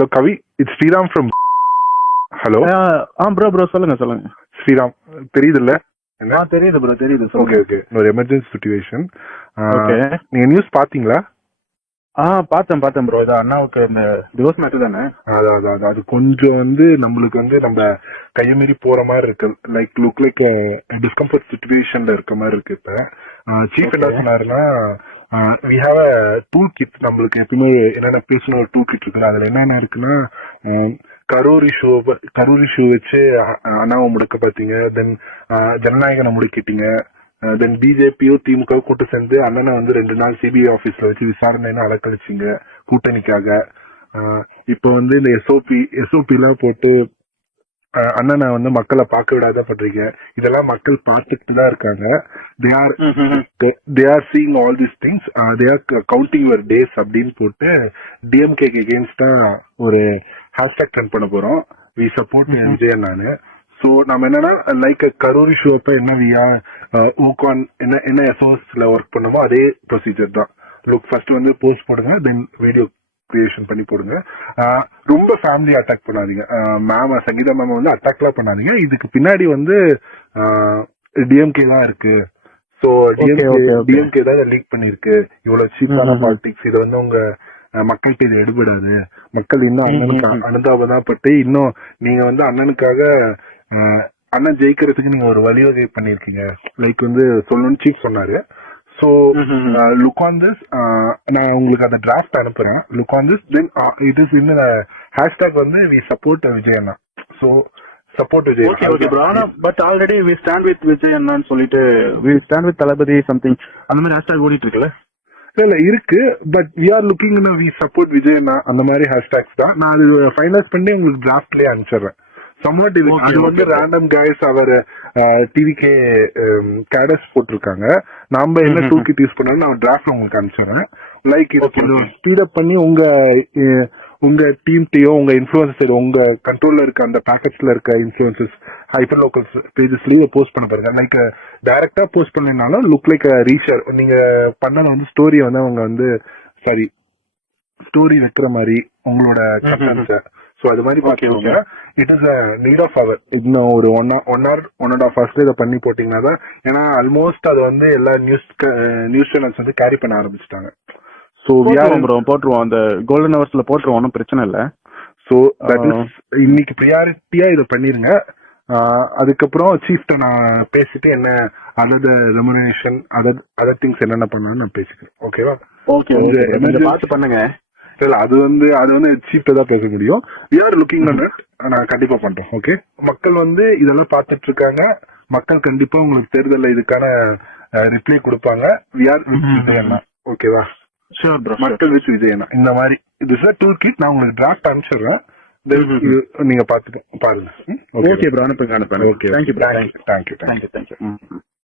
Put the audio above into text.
Hello Kavi, it's Sriram from. Hello. Bro சொல்லுங்க சொல்லுங்க. ஸ்ரீராம் தெரியுதுல்ல? தெரியுது ப்ரோ, தெரியுது. Okay okay. ஒரு எமர்ஜென்சி சிச்சுவேஷன். ஓகே. நீங்க நியூஸ் பாத்தீங்களா? பார்த்தேன் ப்ரோ. இது அண்ணாவுக்கு இந்த டிவோர்ஸ் மேட்டர் தானே? அது கொஞ்சம் வந்து நம்மளுக்கு வந்து நம்ம கையமீறி போற மாதிரி இருக்கு. லுக் லைக் டிஸ்கம்ஃபர்ட் சிச்சுவேஷன்ல இருக்க மாதிரி இருக்கு. இப்ப சீஃப் என்ன சொன்னாருன்னா, we have a tool kit. நம்மளுக்கு எப்பவுமே என்னென்ன பேசணும் ஒரு டூல் கிட் இருக்கு. அதுல என்னென்ன இருக்குன்னா, கரூர் இஷ்யூ வச்சு அண்ணாவை முடக்க பாத்தீங்க, தென் ஜனநாயகனை முடக்கிட்டீங்க, தென் பிஜேபியோ திமுக கூட்டு சேர்ந்து அண்ணனை வந்து 2 நாள் சிபிஐ ஆபீஸ்ல வச்சு விசாரணைன்னு அலக்கழிச்சிங்க கூட்டணிக்காக. இப்ப வந்து இந்த எஸ்ஓபி எல்லாம் போட்டு அண்ணனை வந்து மக்களை பார்க்க விடாத பண்றீங்க. இதெல்லாம் மக்கள் பார்த்துட்டு தான் இருக்காங்க. they are seeing all these things, they are counting your days அப்படின்னு போட்டு டிஎம்கே அகேன்ஸ்டா ஒரு ஹேஷ்டாக் ட்ரெண்ட் பண்ண போறோம். We support Vijayan. நானு சோ நம்ம என்னன்னா லைக் கரூர் இஷ்யூ அப்ப என்ன ஓகான் என்ன எஸ்ஓஎஸ்ல ஒர்க் பண்ணமோ அதே ப்ரொசீஜர் தான். லுக் ஃபர்ஸ்ட் வந்து போஸ்ட் போடுங்க, தென் வீடியோ கிரியேஷன் பண்ணி போடுங்க. ரொம்ப ஃபேமிலி அட்டாக் பண்ணாதீங்க. சங்கீதா மேம் வந்து அட்டாக்லாம் பண்ணாதீங்க. இதுக்கு பின்னாடி வந்து டிஎம்கே தான் இருக்கு. சோ டிஎம்கே தான் லீக் பண்ணிருக்கு. இவ்வளவு சீப்பான பாலிடிக்ஸ். இது வந்து உங்க மக்கள்கிட்ட இது எடுபடாது. மக்கள் இன்னும் அண்ணனுக்கு அனுதாபதான் பட்டு இன்னும் நீங்க வந்து அண்ணனுக்காக அண்ணன் ஜெயிக்கிறதுக்கு நீங்க ஒரு வழிவகை பண்ணிருக்கீங்க. லைக் வந்து சொல்லணும்னு சீஃப் சொன்னாரு. So look on this. நான் உங்களுக்கு அந்த டிராஃப்ட் அனுப்புறேன். Look on this, then it is இந்த ஹேஷ்டாக் வந்து வி சப்போர்ட் விஜயண்ணா. So support Vijay. But already we stand with விஜயண்ணான்னு சொல்லிட்டு we stand with Thalapathy something அந்த மாதிரி ஹேஷ்டாக் ஓடிட்டு இருக்குல்ல? இல்ல இருக்கு. But we are looking we support விஜயண்ணா அந்த மாதிரி ஹேஷ்டாக்ஸ் தான். நான் அது ஃபைனலைஸ் பண்ணி உங்களுக்கு டிராஃப்ட்லயே அனுப்பிச்சிடுறேன். சம்வாட் இது அது வந்து ரேண்டம் கைஸ் அவர் டிவிகே கேடர்ஸ் போட்டிருக்காங்க. நாம என்ன டூல் கிட் யூஸ் பண்ணாலும் நான் டிராஃப்ட் உங்களுக்கு அனுப்பிச்சிடுறேன். லைக் இது ஸ்பீட் அப் பண்ணி உங்க டீம்டையோ உங்க இன்ஃபுளுசர் உங்க கண்ட்ரோல்ல இருக்க அந்த பேக்கெட்ஸ்ல இருக்க இன்ஃபுளுசஸ் ஹைப்பர் லோக்கல் பேஜஸ்லயே போஸ்ட் பண்ண பாருங்க. லைக் டைரக்டா போஸ்ட் பண்ணனாலும் லுக் லைக் ரீச்சர். நீங்க பண்ணது வந்து ஸ்டோரி வந்து அவங்க வந்து ஸ்டோரி வைக்கிற மாதிரி உங்களோட கண்டென்ட்ஸ. சோ அது மாதிரி பாத்தீங்க. It is need of hour. இன்னும் ஒரு 1 hour 1.5 hours இதை பண்ணி போட்டீங்கன்னா தான். ஏன்னா ஆல்மோஸ்ட் அது வந்து எல்லா நியூஸ் சேனல்ஸ் வந்து கேரி பண்ண ஆரம்பிச்சிட்டாங்க. சோ போட்டுருவோம், அந்த கோல்டன் ஹவர்ஸ்ல போட்டுருவோம், ஒன்னும் பிரச்சனை இல்ல. சோ தட் இஸ் இன்னைக்கு ப்ரியாரிட்டியா இதை பண்ணிருங்க. அதுக்கப்புறம் சீஃப்ட நான் பேசிட்டு என்ன அதர் ரெமுனரேஷன் அதர் திங்ஸ் என்னென்ன பண்ணணும்னு நான் பேசிக்கிறேன். ஓகேவா? பார்த்து பண்ணுங்க. இல்ல அது வந்து சீஃப்ட தான் பேச முடியும். We are looking at it. நான் கண்டிப்பா பண்றேன். ஓகே, மக்கள் வந்து இதெல்லாம் பாத்துட்டு இருக்காங்க. மக்கள் கண்டிப்பா உங்களுக்கு தேர்தல்ல இதுக்கான ரிப்ளை கொடுப்பாங்க. வி ஆர் விஜயண்ணா. ஓகேவா? Sure bro. மக்கள் வித் விஜயண்ணா இந்த மாதிரி இது டூல் கிட் நான் உங்களுக்கு டிராஃப்ட் அனுப்பிச்சிடுறேன். நீங்க பாருங்க. ஓகே ப்ரோ, அனுப்புங்க. Okay, thank you.